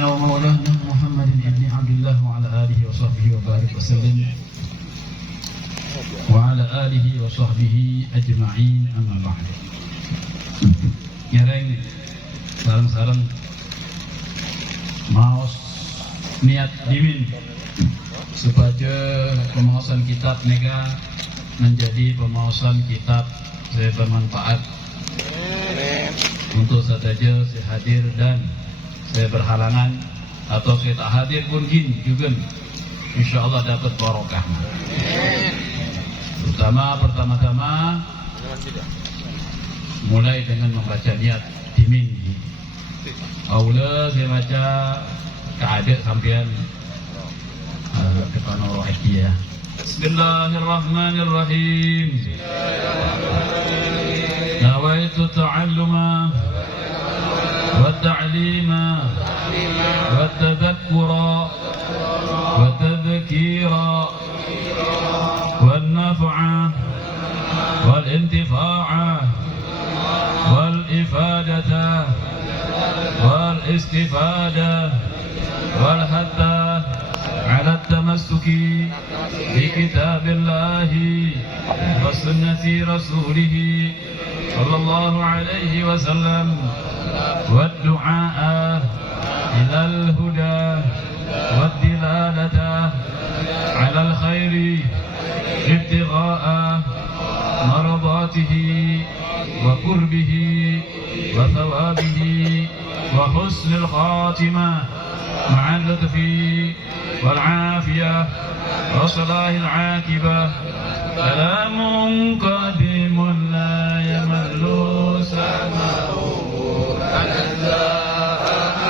سيدنا ومولانا محمد بن عبد الله وعلى آله وصحبه وبارك وسلم وعلى آله وصحبه أجمعين أما بعد. Ngereng sareng-sareng maos niat dimin supaya pemaosan kitab nega menjadi pemaosan kitab saya bermanfaat untuk saja saya hadir dan saya berhalangan atau saya tak hadir pun gini juga insya Allah dapat barokah. Pertama-tama mulai dengan membaca niat dimin. Aula saya baca keadaan sampean depan orang ya. Bismillahirrahmanirrahim. Nawaitu ta'alluma wa ta'lima wa tadhakkura wa tadhkira wal naf'a wal intifa'a wal ifadata wal istifada wal hatta على التمسك بكتاب الله وسنة رسوله صلى الله عليه وسلم والدعاء إلى الهدى والدلالة على الخير ابتغاء مرضاته وقربه وثوابه وحسن الخاتمة مع اللطف والعافية وصلاح العاقبة كلام قديم لا يمل سماؤه تنزه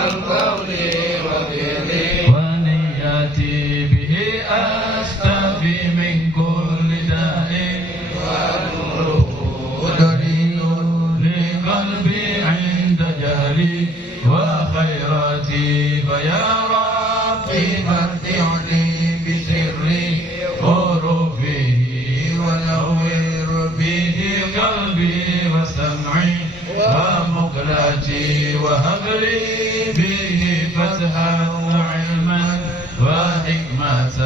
القول ونياتي به أستفي من كل داء ونوره دليل لقلبي عند جهلي وخيراتي فيا ربي مرجعني بسر حروفه ونور به قلبي وسمعي ومقلتي وهب لي به فتحا وعلما وحكمة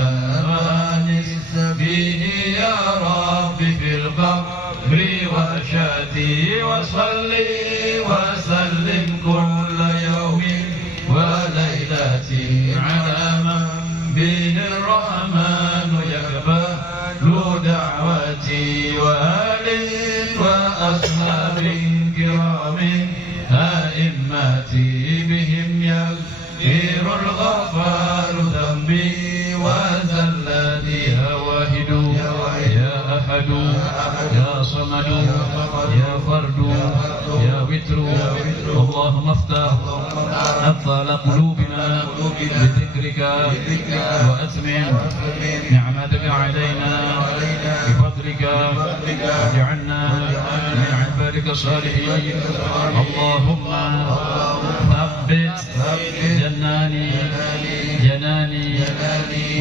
وانس به يا ربي في القبر وشاتي وصلي وسلم كل يوم وليلتي على من به الرحمن يقبل دعوتي وآل وأصحاب كرام أئمتي بهم يغفر الغفار ذنبي وزلتي يا واحد يا أحد يا صمد يا فرد يا وتر اللهم افتح أبطال قلوبنا بذكرك وأتمم نعمتك علينا بفضلك واجعلنا من عبادك الصالحين اللهم ثبت جناني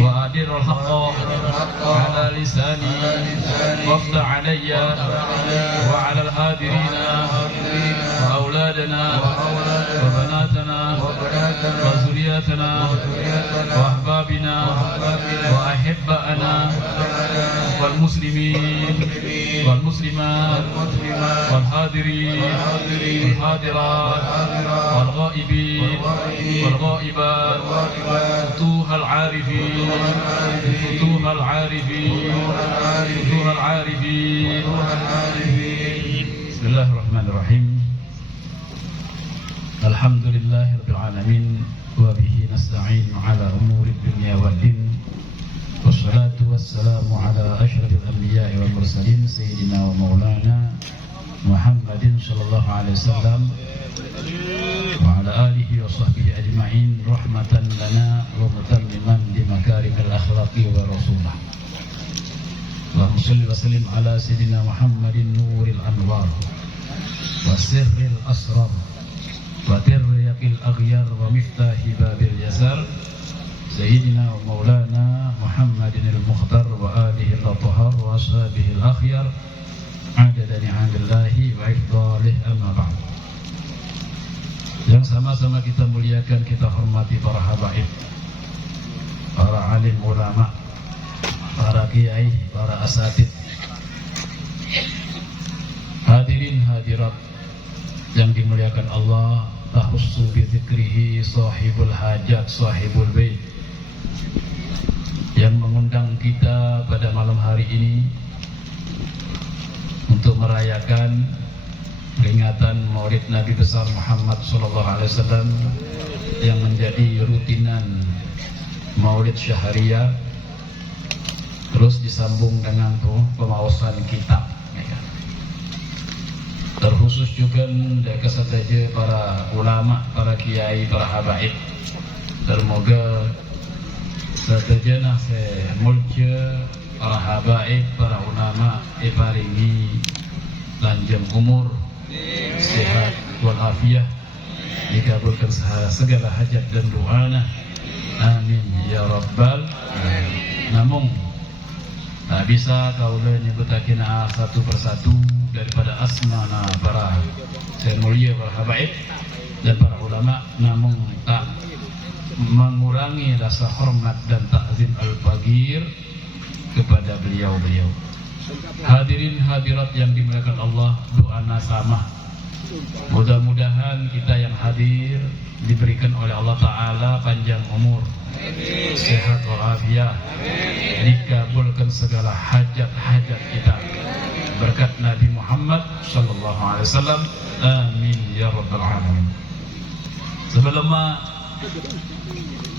وأدر الحق على لساني وافتح علي وعلى الحاضرين وأولادنا وبناتنا وذرياتنا وأحبابنا وأحبائنا والمسلمين والمسلمات والحاضرين والحاضرات والغائبين والغائبات فتوح العارفين فتوح العارفين فتوح العارفين. بسم الله الرحمن الرحيم. الحمد لله رب العالمين وبه نستعين على أمور الدنيا والدين والصلاة والسلام على أشرف الأنبياء والمرسلين سيدنا ومولانا محمد صلى الله عليه وسلم وعلى آله وصحبه أجمعين رحمة لنا ومتمما لمكارم الأخلاق ورسوله. اللهم صل وسلم على سيدنا محمد نور الأنوار وسر الأسرار وتريق الأغيار ومفتاح باب اليسار سيدنا ومولانا محمد المختار وآله الأطهار وأصحابه الأخيار عدد نعم الله وإفضاله. أما بعد. yang sama-sama kita muliakan, kita hormati para habaib, para alim ulama, para kiai, para asatid, hadirin hadirat yang dimuliakan Allah. Tahussu bi dzikrihi sahibul hajat, sahibul bait, yang mengundang kita pada malam hari ini untuk merayakan peringatan Maulid Nabi besar Muhammad SAW yang menjadi rutinan Maulid Syahriyah, terus disambung dengan pemausan kitab. Terkhusus juga dari saja para ulama, para kiai, para habaib. Termoga setajana se mulja para habaib, para ulama iparingi lanjang umur, sehat walafiat, dikabulkan segala hajat dan doana. Amin ya rabbal alamin. Namun tak bisa kaulah nyebutakin satu persatu daripada asmana para saya mulia, para habaib dan para ulama, namun tak mengurangi rasa hormat dan takzim al-faqir kepada beliau-beliau. Hadirin hadirat yang dimuliakan Allah, doa sama. Mudah-mudahan kita yang hadir diberikan oleh Allah Ta'ala panjang umur, sehat walafiat, dikabulkan segala hajat-hajat kita berkat Nabi Muhammad sallallahu alaihi wasallam. Amin ya rabbal alamin. Sebelum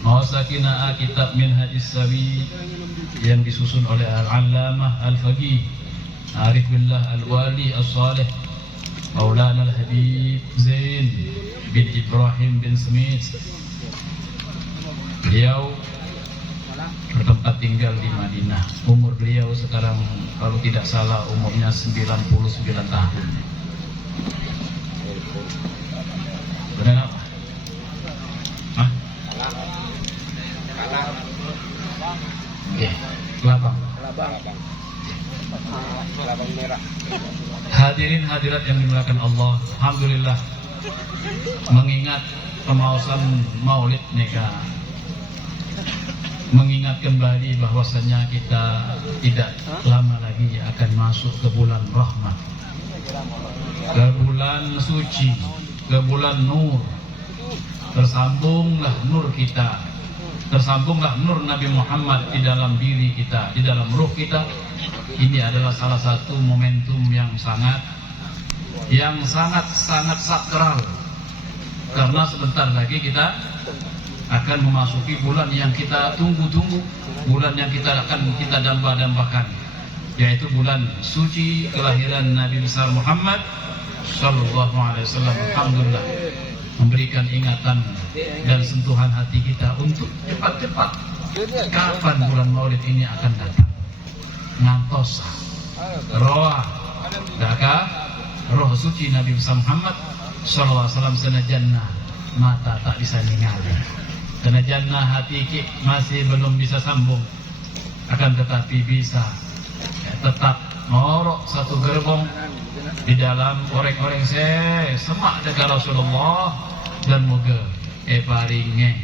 mau sakinah kitab Minhajis Sawi yang disusun oleh Al-Allamah Al-Faqih Arif Billah Al-Wali As-Salih Maulana Al-Habib Zain bin Ibrahim bin Smith. Beliau bertempat tinggal di Madinah. Umur beliau sekarang kalau tidak salah umurnya 99 tahun. Benar apa? Hah? Kelabang. Kelabang merah. Hadirin hadirat yang dimuliakan Allah, alhamdulillah mengingat pemausan Maulid nikah, mengingat kembali bahwasanya kita tidak lama lagi akan masuk ke bulan rahmat, ke bulan suci, ke bulan nur. Tersambunglah nur kita, tersambunglah nur Nabi Muhammad di dalam diri kita, di dalam ruh kita. Ini adalah salah satu momentum yang sangat sakral, karena sebentar lagi kita akan memasuki bulan yang kita tunggu-tunggu, bulan yang kita damba-dambakan, yaitu bulan suci kelahiran Nabi besar Muhammad sallallahu alaihi wasallam. Alhamdulillah memberikan ingatan dan sentuhan hati kita untuk cepat-cepat kapan bulan Maulid ini akan datang. Ngantos roh daka roh suci Nabi besar Muhammad sallallahu alaihi wasallam senajan mata tak bisa ningali, senajan hati masih belum bisa sambung, akan tetapi bisa tetap ngorok satu gerbong di dalam orang-orang semak dekat Rasulullah. Dan moga paringe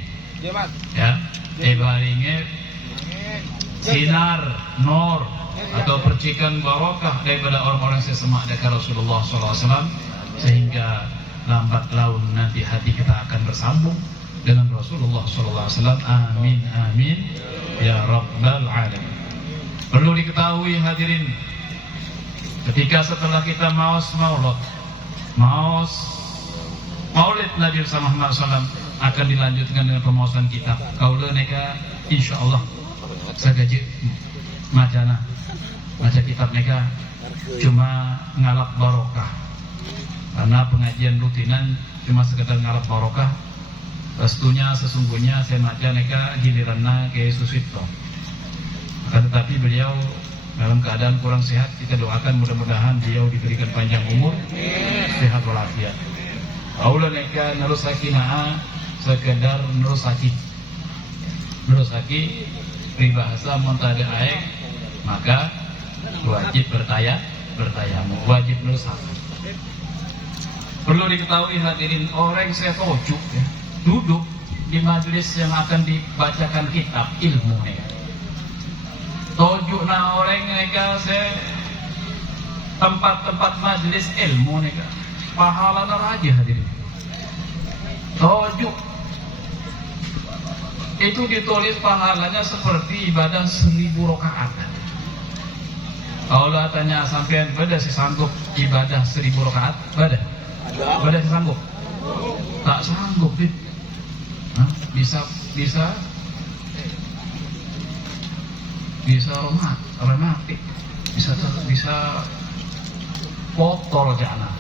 sinar nur atau percikan barokah daripada orang-orang sesemak dekat Rasulullah SAW, sehingga lambat laun nanti hati kita akan bersambung dengan Rasulullah SAW. Amin amin ya rabbal alamin. Perlu diketahui hadirin, ketika setelah kita maus Maulid Nabi Muhammad SAW akan dilanjutkan dengan pemausan kitab. Kaula neka insyaallah sagaji macana maca kitab neka cuma ngalap barokah, karena pengajian rutinan cuma sekedar ngalap barokah. Pastinya sesungguhnya saya maca neka giliranna ke Susito. Akan tetapi beliau dalam keadaan kurang sehat, kita doakan mudah-mudahan beliau diberikan panjang umur, sehat walafiat. Aula neka nerusaki sekedar nerusaki peribahasa montada aek, maka wajib bertayamu, wajib nerusaki. Perlu diketahui hadirin, orang saya tojuk ya, duduk di majelis yang akan dibacakan kitab ilmu nih. Tojuk na orang mereka saya tempat-tempat majelis ilmu nih, pahala raja hadirin. Tojuk itu ditulis pahalanya seperti ibadah 1000 rakaat. Kalau tanya sampean pada si sanggup ibadah 1000 rakaat, pada sanggup? Tak sanggup, Dit. Bisa rematik, bisa kotor jana.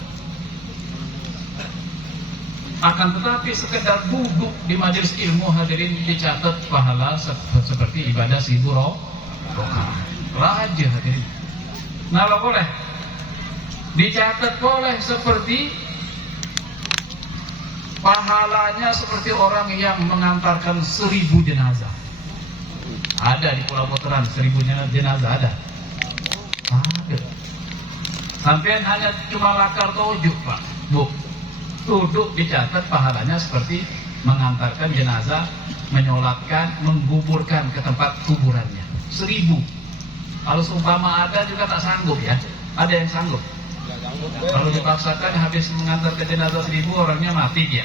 Akan tetapi sekedar duduk di majelis ilmu hadirin dicatat pahala seperti ibadah 1000 rakaat. Raja hadirin. Nah, boleh dicatat, boleh seperti pahalanya seperti orang yang mengantarkan 1000 jenazah. Ada di Pulau Botoran 1000 jenazah ada. Sampai hanya cuma lakar tojuk, Pak, Bu. Duduk dicatat pahalanya seperti mengantarkan jenazah, menyolatkan, menguburkan ke tempat kuburannya. 1000. Kalau seumpama ada juga tak sanggup ya. Ada yang sanggup. Kalau dipaksakan habis mengantar ke jenazah 1000 orangnya mati dia.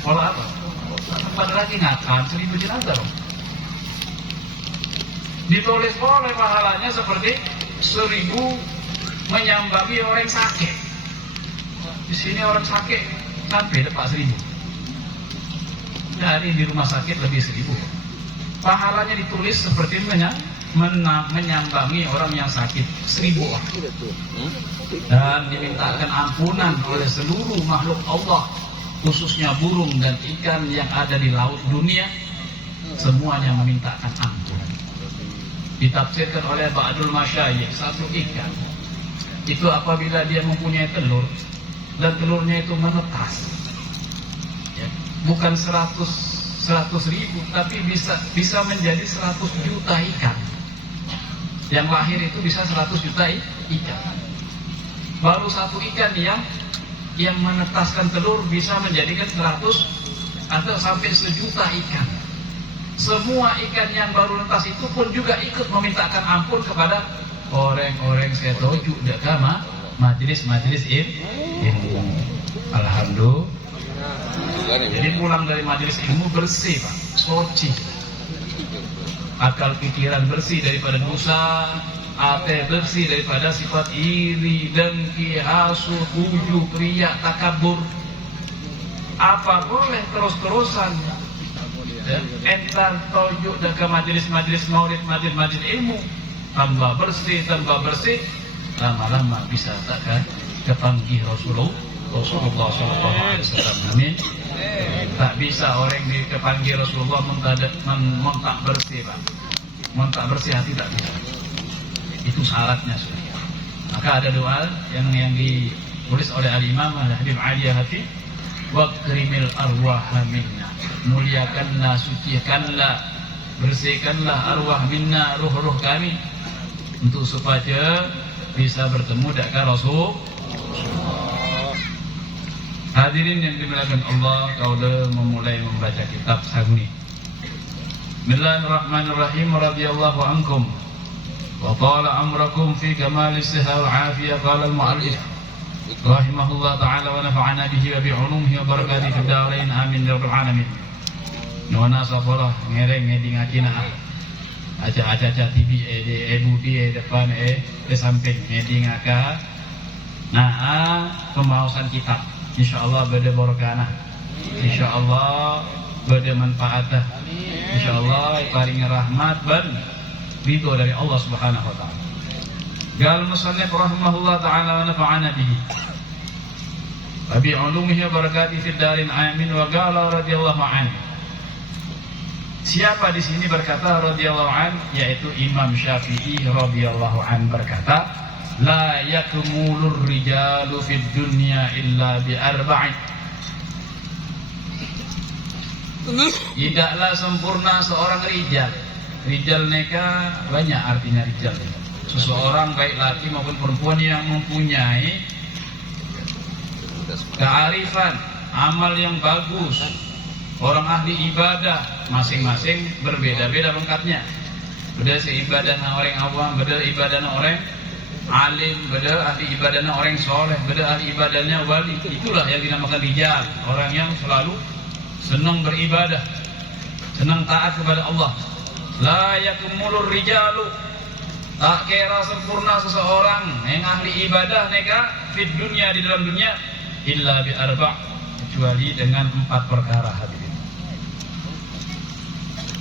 Kalau apa? Pada lagi ngakan 1000 jenazah dong. Ditulis oleh pahalanya seperti 1000 menyambangi orang sakit. Di sini orang sakit sampai dapat 1000. Dari di rumah sakit lebih 1000. Pahalanya ditulis seperti menyambangi orang yang sakit 1000 orang. Dan dimintakan ampunan oleh seluruh makhluk Allah, khususnya burung dan ikan yang ada di laut dunia, semuanya memintakan ampunan. Ditafsirkan oleh Ba'dul Masyayikh, satu ikan itu apabila dia mempunyai telur dan telurnya itu menetas ya, bukan 100.000 tapi bisa menjadi 100 juta ikan. Yang lahir itu bisa 100 juta ikan. Baru satu ikan yang menetaskan telur bisa menjadikan 100 atau sampai 1 juta ikan. Semua ikan yang baru netas itu pun juga ikut memintakan ampun kepada orang-orang saya tojuk agama, majelis ilmu. Alhamdulillah. Jadi pulang dari majelis ilmu bersih, Pak, suci. Akal pikiran bersih daripada dosa, hati bersih daripada sifat iri, dengki, hasud, ujub, riya, takabur. Apa boleh terus-terusan entar tojuk dan ke majelis-majelis maulid, majelis ilmu, tambah bersih, lama-lama bisa takkan kepanggih Rasulullah SAW. Amin. Tak bisa orang kepanggil Rasulullah mentak bersih, Pak. Mentak bersih hati tak bisa. Itu syaratnya sudah. Maka ada doa yang ditulis oleh Al-Imam Al-Habib Ali Hafid, wa krimil arwah minna, muliakanlah, sucikanlah, bersihkanlah arwah minna, ruh-ruh kami, untuk supaya bisa bertemu dengan Rasul. Hadirin yang dimuliakan Allah, kaulah memulai membaca kitab saguni. Bismillahirrahmanirrahim. Radhiyallahu ankum wa tala amrakum fi kamal as-sihha wal afiyah. Qala al-mu'allif rahimahullah ta'ala wa nafa'ana bihi wa bi 'ulumihi wa barakatihi fid dharain. Amin ya rabbal alamin. Nuwana sapolah ngereng ngeding akina aja TV budi depan samping ngeding aka. Nah, pembahasan kitab insyaallah beda barakah, insyaallah beda manfaatah, insyaallah paring rahmat dan ridho dari Allah Subhanahu wa taala. Gal musannif rahimahullah taala wa nafa'ana bihi wa bi 'ulumihi wa barakatihi fid darin. Amin. Wa qala radhiyallahu anhu. Siapa di sini berkata radhiyallahu an, yaitu Imam Syafi'i radhiyallahu an berkata, la yakmulur rijalu fid dunya illa bi arba'in. Tidaklah sempurna seorang rijal. Rijal neka banyak artinya rijal. Seseorang baik laki maupun perempuan yang mempunyai kearifan, amal yang bagus. Orang ahli ibadah masing-masing berbeda-beda pangkatnya. Beda seibadahna orang awam, beda ibadahna orang alim, beda ahli ibadahna orang soleh, beda ahli ibadahnya wali. Itulah yang dinamakan rijal, orang yang selalu senang beribadah, senang taat kepada Allah. La yakmulur rijalu, tak kira sempurna seseorang yang ahli ibadah neka fit dunia, di dalam dunia, illa bi arba', kecuali dengan 4 perkara. Hadirin,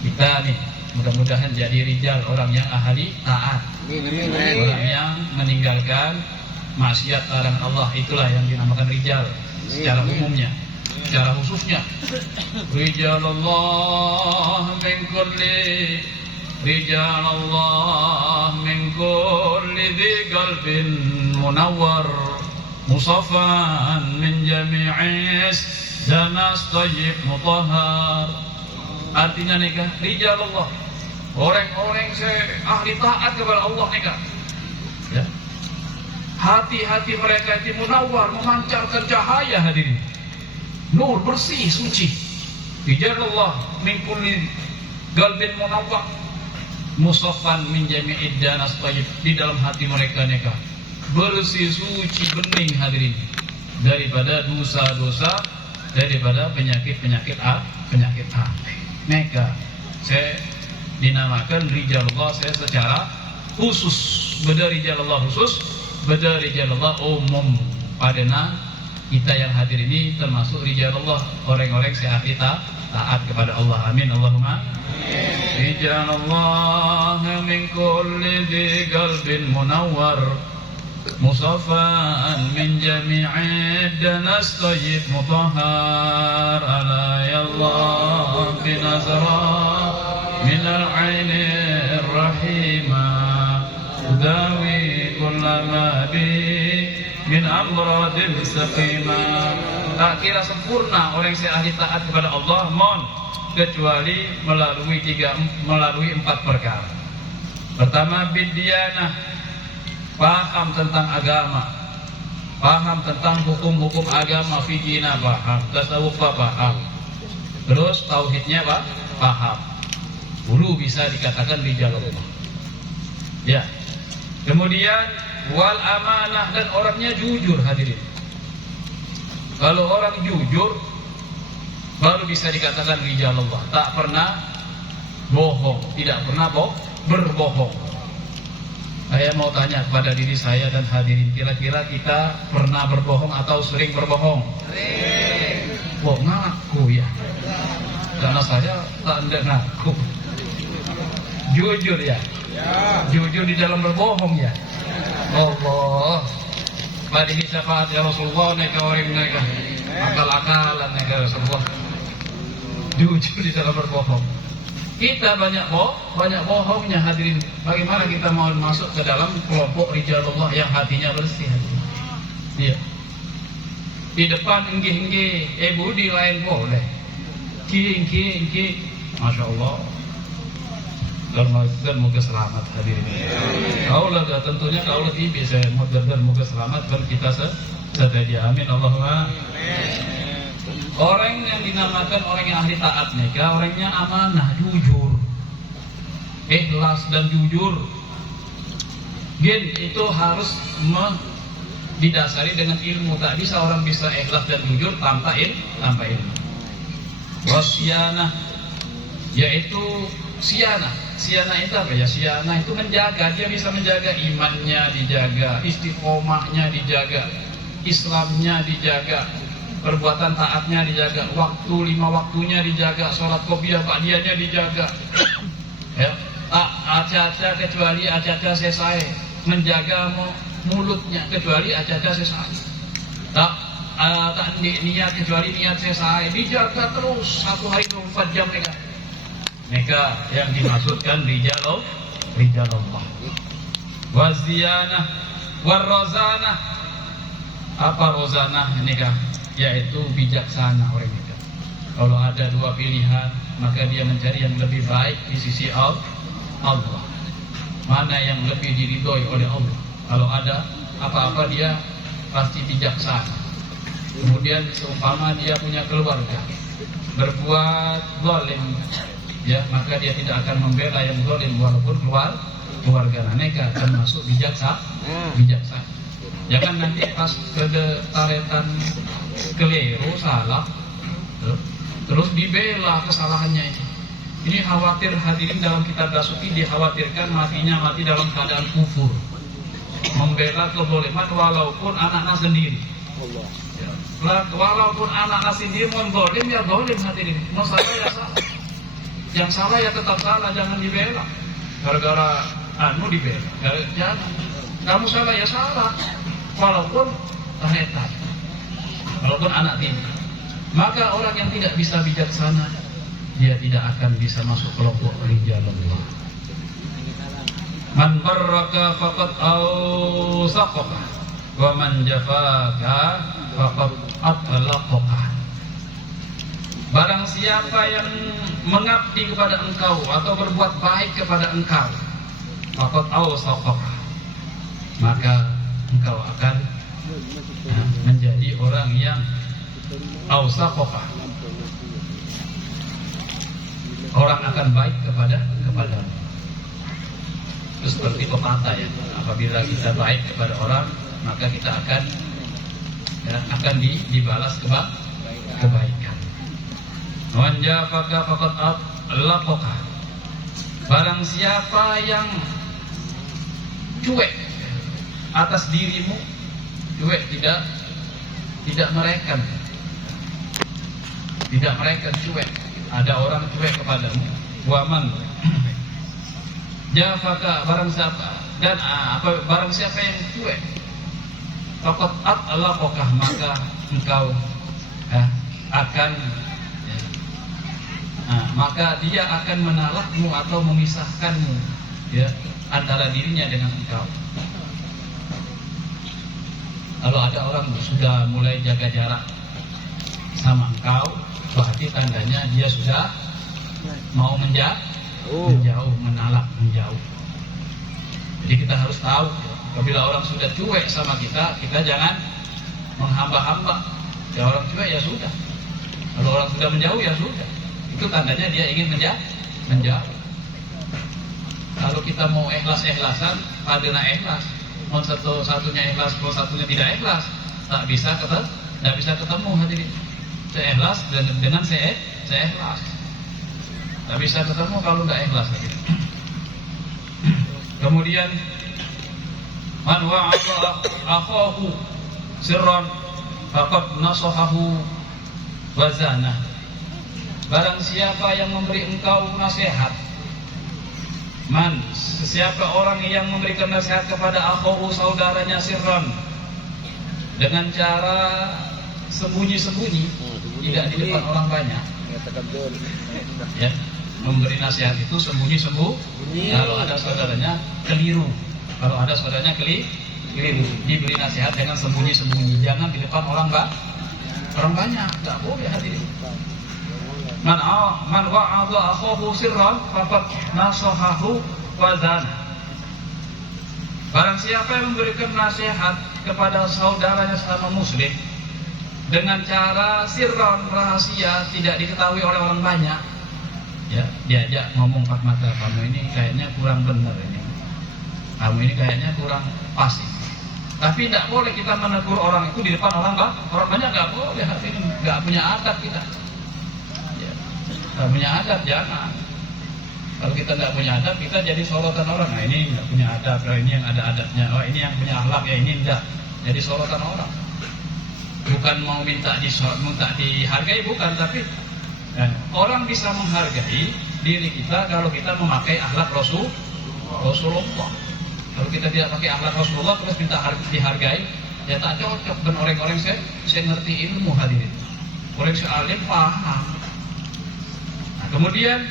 kita nih mudah-mudahan jadi rijal, orang yang ahli taat, orang yang meninggalkan maksiat larangan Allah. Itulah yang dinamakan rijal secara umumnya. Secara khususnya, rijalallah min kulli, rijalallah min kulli dhi qalbin munawwar, musaffan min jami'is danas tayyib mutahhar. Artinya nikah rijalallah, orang-orang ahli taat kepada Allah nikah. Ya. Hati-hati mereka itu munawwar, memancarkan cahaya. Hadirin, nur, bersih, suci. Rijalallah min kulli qalbin munawwar, musaffan min jami'id danas tayyib. Di dalam hati mereka nikah bersih, suci, bening. Hadirin, daripada dosa-dosa, daripada penyakit-penyakit hati. Maka saya dinamakan rijalullah, saya secara khusus. Beda rijalullah khusus, beda rijalullah umum. Padahal kita yang hadir ini termasuk rijalullah, orang-orang seahli taat kepada Allah. Amin Allahumma. Rijalullah min kulli dhi qalbin munawwar, musaffan min jami'id danas tayyib mutahhar, ala yallah binazra min al-'ainir rahimah, tudawi kullama bi min amradin saqimah. Tak kira sempurna orang yang ahli taat kepada Allah kecuali melalui 4 perkara. Pertama, biddiyanah, paham tentang agama, paham tentang hukum-hukum agama, fikihnya paham, tasawuf paham, terus tauhidnya paham. Dulu bisa dikatakan rijalullah. Ya. Kemudian wal amanah, dan orangnya jujur. Hadirin, kalau orang jujur baru bisa dikatakan rijalullah. Tak pernah bohong, tidak pernah berbohong. Saya mau tanya kepada diri saya dan hadirin, kira-kira kita pernah berbohong atau sering berbohong? Sering. Kok ngaku ya? Karena saya tak ada ngaku. Jujur ya? Ya. Jujur di dalam berbohong ya? Allah. Pada syafaat ya Rasulullah, mereka orang mereka akal-akalan mereka Rasulullah. Jujur di dalam berbohong. Kita banyak bohongnya. Hadirin, bagaimana kita mau masuk ke dalam kelompok rijalullah yang hatinya bersih? Iya. Di depan enggih-enggih, budi lain boleh. Engki, masya Allah. Dan moga selamat hadirin. Kaulah tentunya kaulah bisa mudah-mudahan moga selamat dan kita sedadia. Amin Allahumma. Orang yang dinamakan orang yang ahli taat nikah, orangnya amanah, jujur, ikhlas dan jujur. Gen itu harus didasari dengan ilmu. Tak bisa orang bisa ikhlas dan jujur tanpa ilmu. Wasyanah, yaitu sianah. Sianah itu apa ya? Sianah itu menjaga. Dia bisa menjaga imannya, dijaga istiqomahnya, dijaga Islamnya, dijaga perbuatan taatnya, dijaga 5 waktunya, dijaga sholat qobliyah ba'diyahnya, dijaga. Ya, aca-aca kecuali aca-aca selesai, menjaga mulutnya kecuali aca-aca selesai. Tak niat kecuali niat selesai, dijaga terus 1 hari 24 jam mereka. Mereka yang dimaksudkan rijalullah. Waziyanah, warrozanah. Apa rozanah nikah? Yaitu bijaksana orang nikah. Kalau ada 2 pilihan, maka dia mencari yang lebih baik di sisi Allah. Mana yang lebih diridhoi oleh Allah. Kalau ada apa-apa dia pasti bijaksana. kemudian seumpama dia punya keluarga berbuat zalim, ya, maka dia tidak akan membela yang zalim walaupun keluarga mereka, termasuk bijaksana. Jangan nanti pas taretan keliru salah terus dibela kesalahannya ini. Ini khawatir hadirin dalam kitab Basuki dikhawatirkan matinya mati dalam keadaan kufur, membela kezaliman walaupun anaknya sendiri. Ya. Walaupun anaknya sendiri mau zalim ya zalim hadirin. Mau salah ya salah. Yang salah ya tetap salah, jangan dibela. Gara-gara dibela. Jangan. Kamu salah ya salah. Walaupun taretan. Walaupun anak ini. Maka orang yang tidak bisa bijaksana, dia tidak akan bisa masuk kelompok rijalullah. Man barraka faqad awsaqaka wa man jafaka faqad atlaqaka. Barang siapa yang mengabdi kepada engkau atau berbuat baik kepada engkau, faqad awsaqaka, maka engkau akan menjadi orang yang awsaqaka. Orang akan baik kepadamu. Itu seperti pepatah ya. Apabila kita baik kepada orang, maka kita akan dibalas kebaikan. Man jafaka faqad atlaqaka. Barang siapa yang cuek atas dirimu, cuek tidak mereken. Tidak mereken, cuek. Ada orang cuek kepadamu, waman jafaka, barang siapa dan barang siapa yang cuek, faqad atlaqaka, maka engkau akan maka dia akan menalakmu atau memisahkanmu, ya, antara dirinya dengan engkau. Kalau ada orang sudah mulai jaga jarak sama engkau, berarti tandanya dia sudah mau menjauh, menjauh. Jadi kita harus tahu, apabila orang sudah cuek sama kita, kita jangan menghamba-hamba. Ya, orang cuek ya sudah. Kalau orang sudah menjauh ya sudah. Itu tandanya dia ingin menjauh. Kalau kita mau ikhlas-ikhlasan, padana ikhlas. Mau satunya ikhlas, mau satunya tidak ikhlas, tak bisa ketemu hadirin. Saya ikhlas dengan saya ikhlas. Tak bisa ketemu kalau nggak ikhlas lagi. Kemudian man wa'ada akhahu sirran faqad nasahahu wa zanah. Barang siapa yang memberi engkau nasihat, siapa orang yang memberikan nasihat kepada akhahu, saudaranya, sirran, dengan cara sembunyi-sembunyi, tidak di depan orang banyak, ya, memberi nasihat itu sembunyi-sembunyi. Kalau ada saudaranya keliru, diberi nasihat dengan sembunyi-sembunyi, jangan di depan orang banyak, tidak boleh hadirin. Man wa'adha akhahu sirran faqad nasahahu wa zana. Barang siapa yang memberikan nasihat kepada saudaranya sesama muslim dengan cara sirron, rahasia, tidak diketahui oleh orang banyak, ya, diajak ngomong empat mata, kamu ini kayaknya kurang benar ini, kamu ini kayaknya kurang pas ini. Tapi tidak boleh kita menegur orang itu di depan orang banyak, nggak boleh. Ini nggak punya adab kita, ya, nggak punya adab, jangan. Kalau kita nggak punya adab, kita jadi sorotan orang. Nah, ini nggak punya adab, oh, ini yang ada adabnya, oh ini yang punya akhlak, ya ini enggak, jadi sorotan orang. Bukan mau minta dihargai, bukan, tapi orang bisa menghargai diri kita kalau kita memakai akhlak Rasulullah. Kalau kita tidak pakai akhlak Rasulullah terus minta dihargai, ya tak cocok. Dan orang-orang saya ngerti ilmu hadirin, orang saya alim paham. Nah, kemudian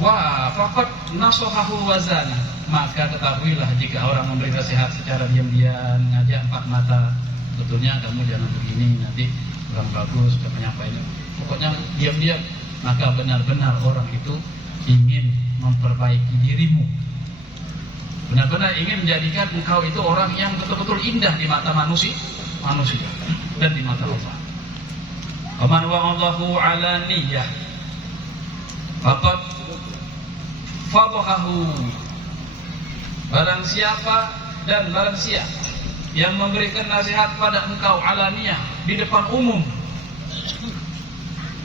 faqad nasahahu wa zana, maka ketahuilah jika orang memberi nasihat secara diam-diam, ngajak empat mata, betulnya kamu jangan begini, nanti kurang bagus penyampaiannya, pokoknya diam-diam, maka benar-benar orang itu ingin memperbaiki dirimu, benar-benar ingin menjadikan engkau itu orang yang betul-betul indah di mata manusia dan di mata Allah. Faman wa'adahu ala niyyah faqad fadhahu. Barang siapa yang memberikan nasihat pada engkau alaniyah, di depan umum,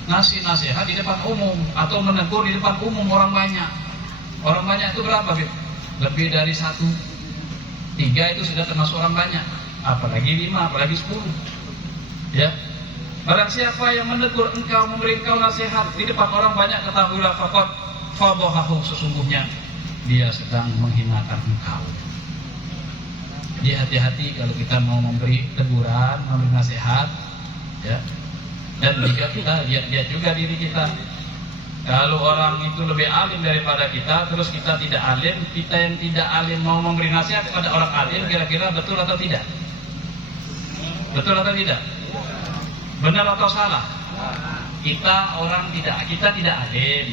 ngasih nasihat di depan umum atau menegur di depan umum orang banyak. Orang banyak itu berapa, Bib? Lebih dari 1, 3 itu sudah termasuk orang banyak. Apalagi 5, apalagi 10. Ya. Barang siapa yang menegur engkau, memberi engkau nasihat di depan orang banyak, ketahuilah faqad fadhahu, sesungguhnya dia sedang menghinakan engkau. Jadi hati-hati kalau kita mau memberi teguran, memberi nasihat, ya. Dan juga kita lihat-lihat juga diri kita. Kalau orang itu lebih alim daripada kita, terus kita tidak alim, kita yang tidak alim mau memberi nasihat kepada orang alim, kira-kira betul atau tidak? Betul atau tidak? Benar atau salah? Kita tidak alim,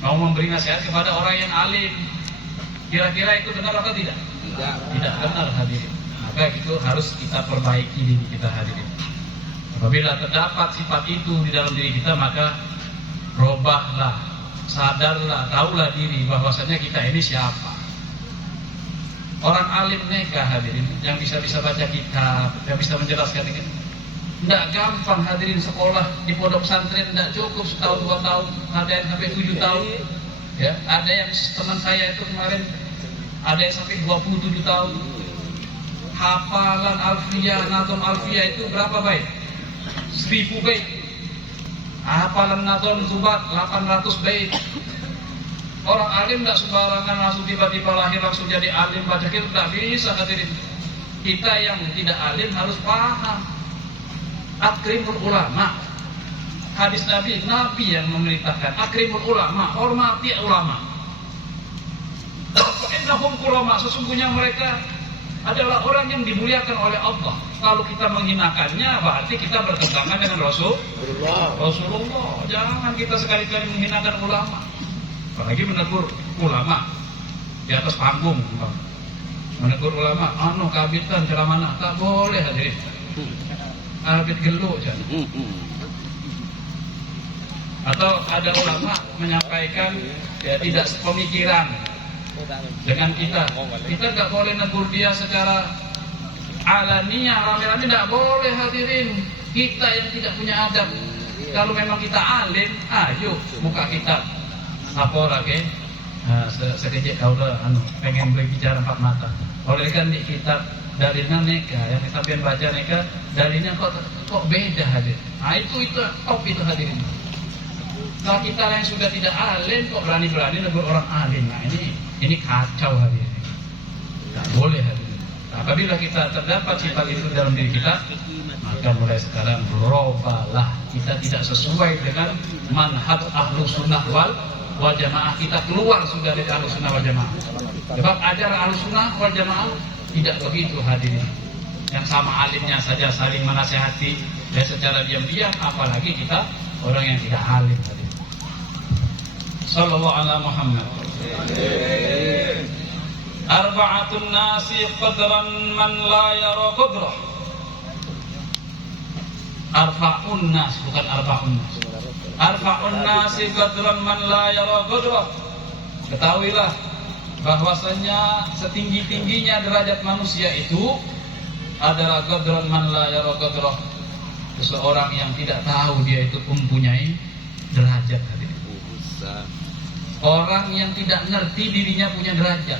mau memberi nasihat kepada orang yang alim, kira-kira itu benar atau tidak? Tidak benar, hadirin. Maka itu harus kita perbaiki diri kita, hadirin. Apabila terdapat sifat itu di dalam diri kita, maka robahlah, sadarlah, tahulah diri bahwasanya kita ini siapa. Orang alim neka, hadirin, yang bisa baca kitab, yang bisa menjelaskan ini. Tidak gampang, hadirin. Sekolah di pondok pesantren tidak cukup setahun 2 tahun, ada yang sampai 7 tahun. Ya, ada yang teman saya itu kemarin ada yang sampai 27 tahun. Hafalan alfiyah, nazom alfiyah itu berapa bait? 1000 bait. Hafalan nazom zubat 800 bait. Orang alim tidak sembarangan langsung tiba-tiba lahir langsung jadi alim baca kitab, tidak bisa, hadirin. Kita yang tidak alim harus paham. Akrimul ulama. Hadis Nabi yang memerintahkan akrimul ulama, hormati ulama. Innahum kurama, sesungguhnya mereka adalah orang yang dimuliakan oleh Allah. Kalau kita menghinakannya, berarti kita bertentangan dengan Rasulullah. Jangan kita sekali-kali menghinakan ulama. Apalagi menegur ulama di atas panggung. Menegur ulama, kabitan ceramah, tak boleh, hadirin. Kabit geluk aja. Atau ada ulama menyampaikan tidak sepemikiran dengan kita nggak boleh negur dia secara alaniyah, rame-rame, nggak boleh, hadirin. Kita yang tidak punya adab. Kalau memang kita alim, ayo buka kitab. Apa ke? Sekejap kau pengen beli bicara 4 mata. Oleh kan di kitab dalilnya neka, yang sampean baca neka, dalilnya kok beda, hadir. Nah itu top itu, hadirin. Nah kita yang sudah tidak alim kok berani-berani negur orang alim. Nah ini kacau, hadirin. Tidak boleh, hadirin. Apabila kita terdapat sifat itu dalam diri kita, maka mulai sekarang robalah. Kita tidak sesuai dengan manhaj ahlu sunnah wal jamaah. Kita keluar sudah dari ahlu sunnah wal jamaah. Sebab ajaran ahlu sunnah wal jamaah tidak begitu, hadirin. Yang sama alimnya saja saling menasihati dan secara diam-diam, apalagi kita orang yang tidak alim, hadirin. Sallallahu ala Muhammad. Arba'atun nasi qadran man la yara qadrah. Arba'un nas, bukan arba'un nas. Arba'un nasi qadran man la yara qadrah. Ketahuilah bahwasanya setinggi-tingginya derajat manusia itu adalah qadran man la yara qadrah. Seseorang yang tidak tahu dia itu mempunyai derajat, hadirin. Orang yang tidak ngerti dirinya punya derajat,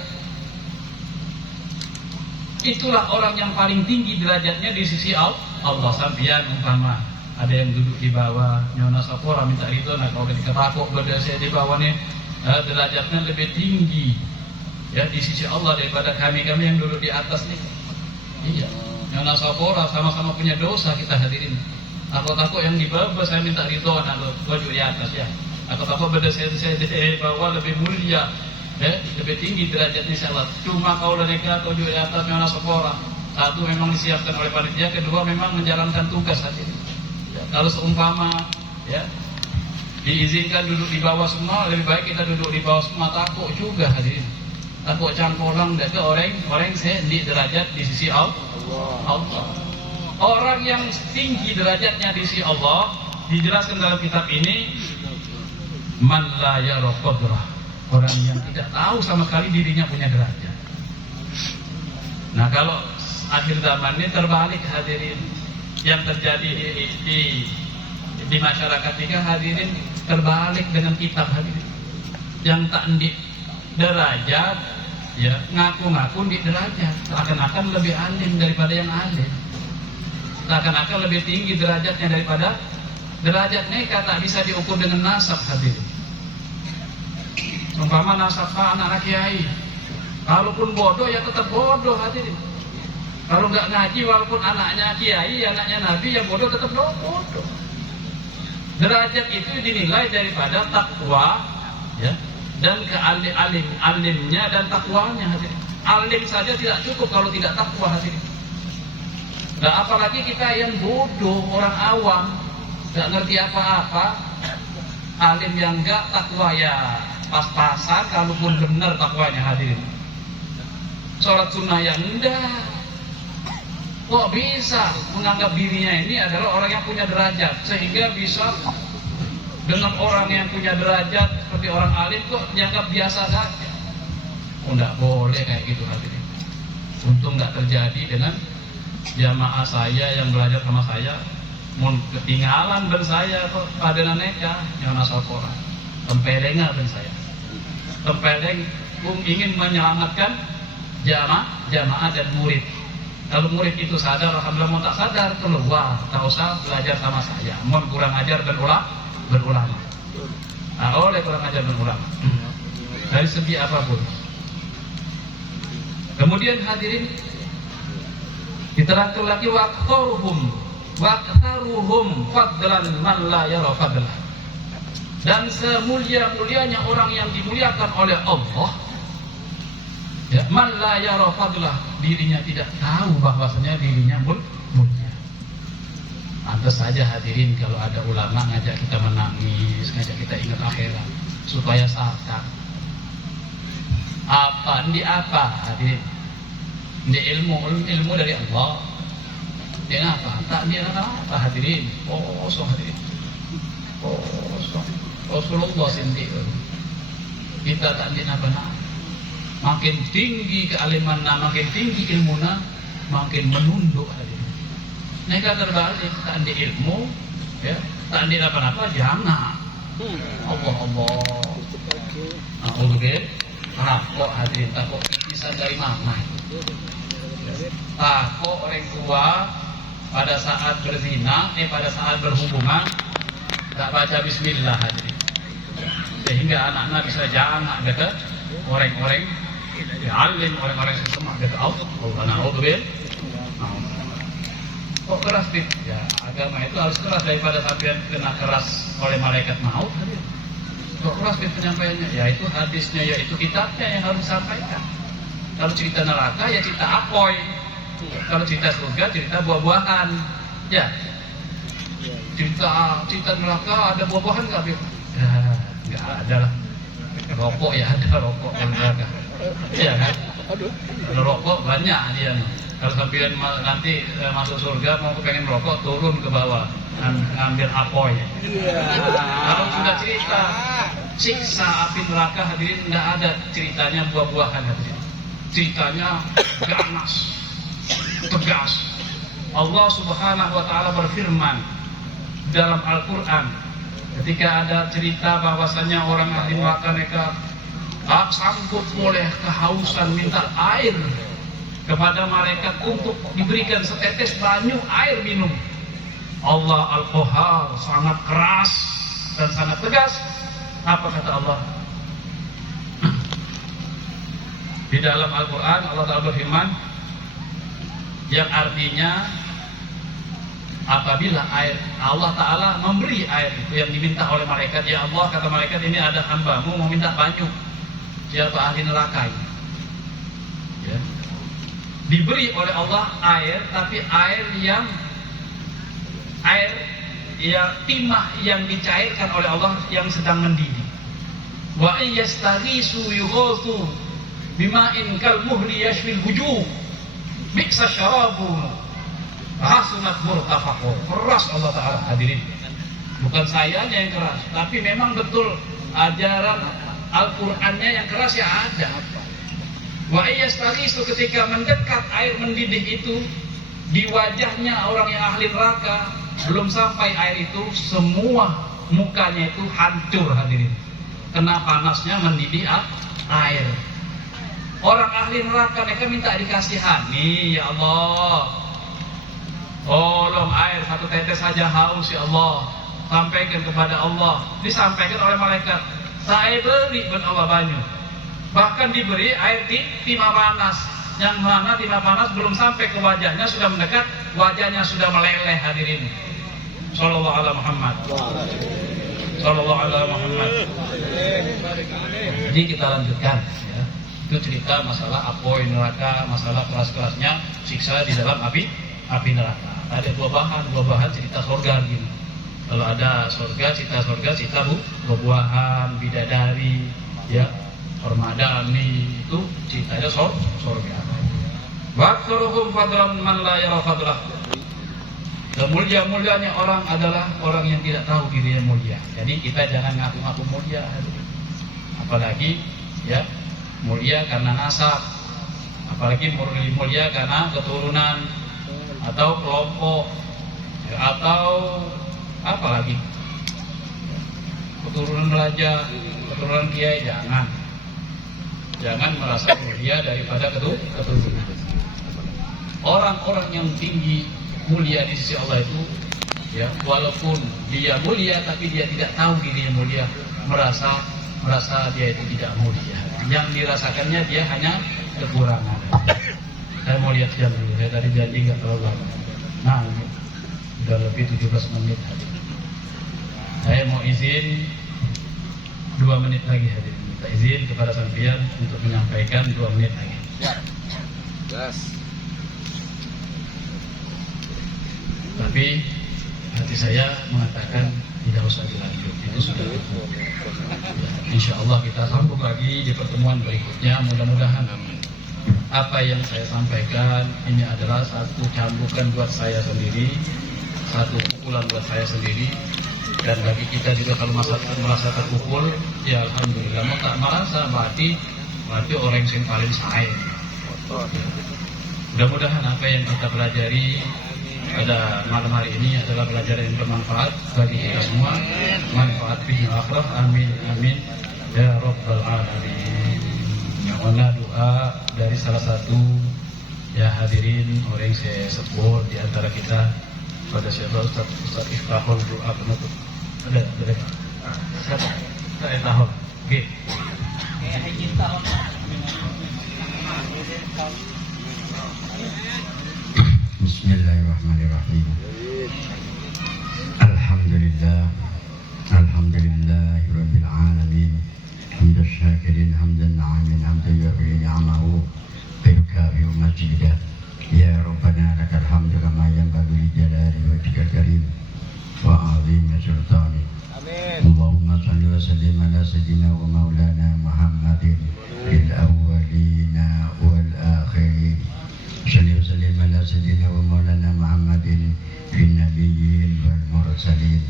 itulah orang yang paling tinggi derajatnya di sisi Allah. Sampian umpama ada yang duduk di bawah, nyona sapora minta itu, nah kalau ketika takut berdasar di bawah nih, derajatnya lebih tinggi ya di sisi Allah daripada kami yang duduk di atas nih. Iya, nyona sapora sama-sama punya dosa kita, hadirin. Aku takut yang di bawah saya minta itu, nah gua di atas ya. Aku takut berdasar saya di bawah lebih mulia. Lebih tinggi derajatnya insyaallah. Cuma kau mereka tujuh di atas nyona sepora. Satu memang disiapkan oleh panitia, kedua memang menjalankan tugas hadirin. Kalau seumpama diizinkan duduk di bawah semua, lebih baik kita duduk di bawah semua. Takut juga, hadirin. Takut cangkolang dan orang di derajat di sisi Allah. Orang yang tinggi derajatnya di sisi Allah, dijelaskan dalam kitab ini, man la yara qadrah, orang yang tidak tahu sama sekali dirinya punya derajat. Nah, kalau akhir zaman ini terbalik hadirin, yang terjadi di masyarakat kita hadirin terbalik dengan kitab hadirin. Yang tak di derajat, ya ngaku-ngaku di derajat, seakan-akan lebih alim daripada yang alim, seakan-akan lebih tinggi derajatnya daripada derajat mereka. Tak bisa diukur dengan nasab hadirin. Umpama nasab anak kiai, kalaupun bodoh ya tetap bodoh hadirin. Kalau nggak ngaji walaupun anaknya kiai, anaknya nabi, ya bodoh tetap bodoh. Derajat itu dinilai daripada takwa, ya, dan alimnya dan takwanya hadirin. Alim saja tidak cukup kalau tidak takwa hadirin. Nah, apalagi kita yang bodoh, orang awam, nggak ngerti apa-apa, alim yang enggak, takwa ya pas-pasan, kalaupun benar takwanya hadirin. Sholat sunnah yang enggak. Kok bisa menganggap dirinya ini adalah orang yang punya derajat, sehingga bisa dengan orang yang punya derajat seperti orang alim kok dianggap biasa saja. Oh, enggak boleh kayak gitu hadirin. Untung enggak terjadi dengan jamaah saya yang belajar sama saya. Mun ketinggalan ben saya kok pada neka yang asal Quran. Tempelenga ben saya. Tempeleng ingin menyelamatkan jamaah dan murid. Kalau murid itu sadar, alhamdulillah. Mau tak sadar, keluar, tak usah belajar sama saya. Mau kurang ajar berulama. Nah, oleh kurang ajar berulama dari segi apapun. Kemudian hadirin, diterangkan lagi waqtaruhum fadlan man la yara fadlah. Dan semulia-mulianya orang yang dimuliakan oleh Allah, ya, man la yara fadlah, dirinya tidak tahu bahwasanya dirinya mulia. Pantas saja hadirin kalau ada ulama ngajak kita menangis, ngajak kita ingat akhirat supaya sadar. Apa hadirin? Di ilmu dari Allah. Dia apa? Tak dia apa hadirin? Kosong hadirin. Kosong. Rasulullah sendiri. Kita tak dia apa-apa. Makin tinggi kealimannya, makin tinggi ilmunya, makin menunduk hadirin. Mereka terbalik, tak ada ilmu, ya, tak ada apa-apa, jangan. Allah. Alhamdulillah. Takut hadirin, takut bisa dari mana? Takut orang tua pada saat berzina, pada saat berhubungan, tak baca Bismillah hadirin, sehingga anak-anak bisa jangan dekat orang-orang alim, orang-orang yang semak dekat Allah. Kok keras nih? Ya, agama itu harus keras daripada sampai kena keras oleh malaikat maut. Kok keras nih penyampaiannya? Ya itu hadisnya, ya itu kitabnya yang harus disampaikan. Kalau cerita neraka ya cerita apoy. Kalau cerita surga cerita buah-buahan. Ya. Cerita neraka ada buah-buahan nggak? Ya, nggak ada lah. Rokok ya ada rokok yang neraka. Iya kan? Ada rokok banyak dia. Kalau sampai nanti masuk surga mau pengen rokok, turun ke bawah ngambil apoy. Kalau sudah cerita siksa api neraka hadirin, nggak ada ceritanya buah-buahan hadirin. Ceritanya ganas, tegas. Allah Subhanahu wa taala berfirman dalam Al-Qur'an ketika ada cerita bahwasanya orang ahli neraka mereka tak sanggup oleh kehausan minta air kepada malaikat untuk diberikan setetes banyu air minum. Allah Al-Qahhar sangat keras dan sangat tegas. Apa kata Allah? Di dalam Al-Quran Allah Ta'ala berfirman yang artinya apabila air Allah Ta'ala memberi air itu yang diminta oleh malaikat, ya Allah kata malaikat ini ada hambamu mau minta banyu, siapa ahli neraka ini, ya. Diberi oleh Allah air, tapi air yang timah yang dicairkan oleh Allah yang sedang mendidih. Wa iyastaghisu yughothu bima'in kal muhli yashfil wujuh bi'sa syarabu hasunat murtafaqo. Keras Allah Ta'ala hadirin. bukan sayanya yang keras, tapi memang betul ajaran Al-Qur'annya yang keras ya ada. Wa iyastaghitsu, ketika mendekat air mendidih itu di wajahnya orang yang ahli neraka, belum sampai air itu semua mukanya itu hancur hadirin, kena panasnya mendidih air. Orang ahli neraka mereka minta dikasihani, ya Allah, tolong air satu tetes saja haus ya Allah, sampaikan kepada Allah. Disampaikan oleh malaikat, saya beri buat Allah banyu. Bahkan diberi air di timah panas, yang mana timah panas belum sampai ke wajahnya sudah mendekat, wajahnya sudah meleleh hadirin. Sallallahu alaihi Muhammad. Sallallahu alaihi Muhammad. Jadi kita lanjutkan ya. Itu cerita masalah apoy neraka, masalah keras-kerasnya siksa di dalam api neraka. Ada dua bahan cerita surga gini. Kalau ada surga, cerita buah-buahan, bidadari, ya, permadani, itu ceritanya surga. Waqturuhum fadlan man la yara fadlah. Mulia-mulianya orang adalah orang yang tidak tahu dirinya mulia. Jadi kita jangan ngaku-ngaku mulia. Apalagi ya mulia karena nasab, apalagi mulia karena keturunan atau kelompok ya, atau apalagi keturunan raja, keturunan kiai. Jangan merasa mulia daripada keturunan. Orang-orang yang tinggi mulia di sisi Allah itu ya, walaupun dia mulia tapi dia tidak tahu dirinya mulia, merasa dia itu tidak mulia. Yang dirasakannya dia hanya kekurangan. Saya mau lihat jam dulu, saya tadi janji nggak terlalu lama. Nah, udah lebih 17 menit tadi. Saya mau izin 2 menit lagi hadir. Minta izin kepada sampean untuk menyampaikan 2 menit lagi. Ya. Yes. Tapi hati saya mengatakan tidak usah dilanjut, itu sudah cukup. Ya, insya Allah kita sambung lagi di pertemuan berikutnya. Mudah-mudahan apa yang saya sampaikan ini adalah satu cambukan buat saya sendiri, satu pukulan buat saya sendiri. Dan bagi kita juga kalau merasa terpukul, ya alhamdulillah. Mau tak merasa berarti orang yang paling sayang. Mudah-mudahan apa yang kita pelajari pada malam hari ini adalah pelajaran yang bermanfaat bagi kita semua, manfaat dunia akhirat. Amin amin ya rabbal alamin. Mohon doa dari salah satu ya hadirin orang yang saya sebut di antara kita, pada siapa Ustaz Iftahul doa penutup. Ada saya tahu. Oke. Bismillahirrahmanirrahim. Alhamdulillahirabbil alamin. Hamdan syakirin, hamdan na'imin, hamdan yu'affi ni'amahu wa yukafi majidah. Ya Rabbana lakal hamdu kama yanbaghi li jalali wajhikal karim wa 'azimi sultanik. Amin. Allahumma shalli wa sallim ala sayyidina wa maulana Muhammadin fil awwalina wal akhirin. Shalli wa sallim ala sayyidina wa maulana Muhammadin fil nabiyyin wal mursalin.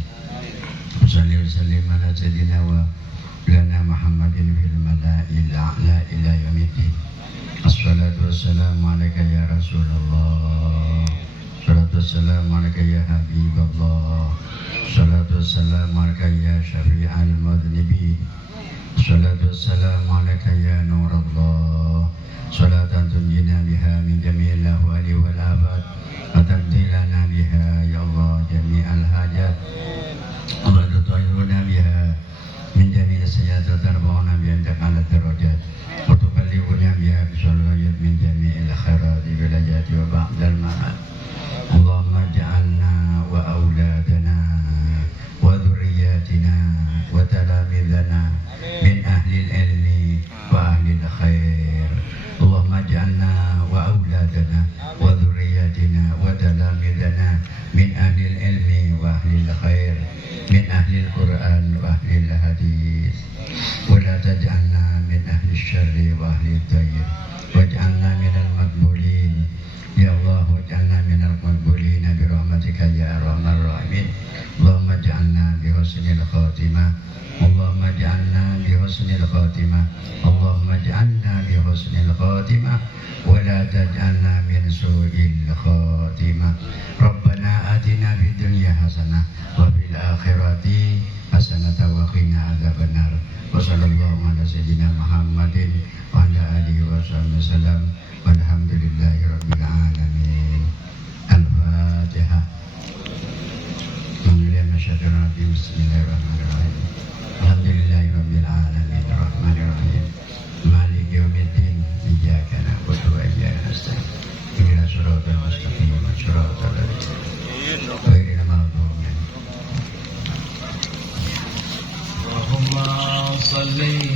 Shalli wa sallim ala sayyidina wa maulana Muhammadin fil mala'il a'la ila yaumiddin. Assalatu wassalamu alaika ya Rasulullah. Assalatu wassalamu alaika ya Habiballah. Assalatu wassalamu alaika ya syafi'al mudhnibin. Assalatu wassalamu alaika ya nurallah. Salatan tunjina biha min jami'il ahwali wal afat wa taqdilana biha ya Allah jami'al hajat wa tutahhiruna biha min jami'is sayyi'at wa tarfa'una biha indaka darajat wa tuballighuna biha bisalawat min jami'il khairat wilayati wa ba'dal ma'ad. Allahumma ja'alna wa auladana wa dhurriyyatina wa talamidana min ahlil ilmi wa ahlil khair. Allahumma ja'alna wa auladana wa dhurriyyatina wa talamidana min ahlil ilmi wa ahlil khair, min ahlil Qur'an wa ahlil hadis. Wa la taj'alna min ahli syarri wa ahli tayyib. Waj'alna minal maqbulin ya Allah, waj'alna minal maqbulin bi rahmatika ya arhamar rahimin. Allahumma ja'alna bi بحسن الخاتمة اللهم اجعلنا بحسن الخاتمة اللهم اجعلنا بحسن الخاتمة ولا تجعلنا من سوء الخاتمة ربنا آتنا في الدنيا حسنة وفي الآخرة حسنة وقنا عذاب النار وصلى الله على سيدنا محمد وعلى آله وصحبه وسلم والحمد لله رب العالمين. الفاتحة. Bismillahirrahmanirrahim.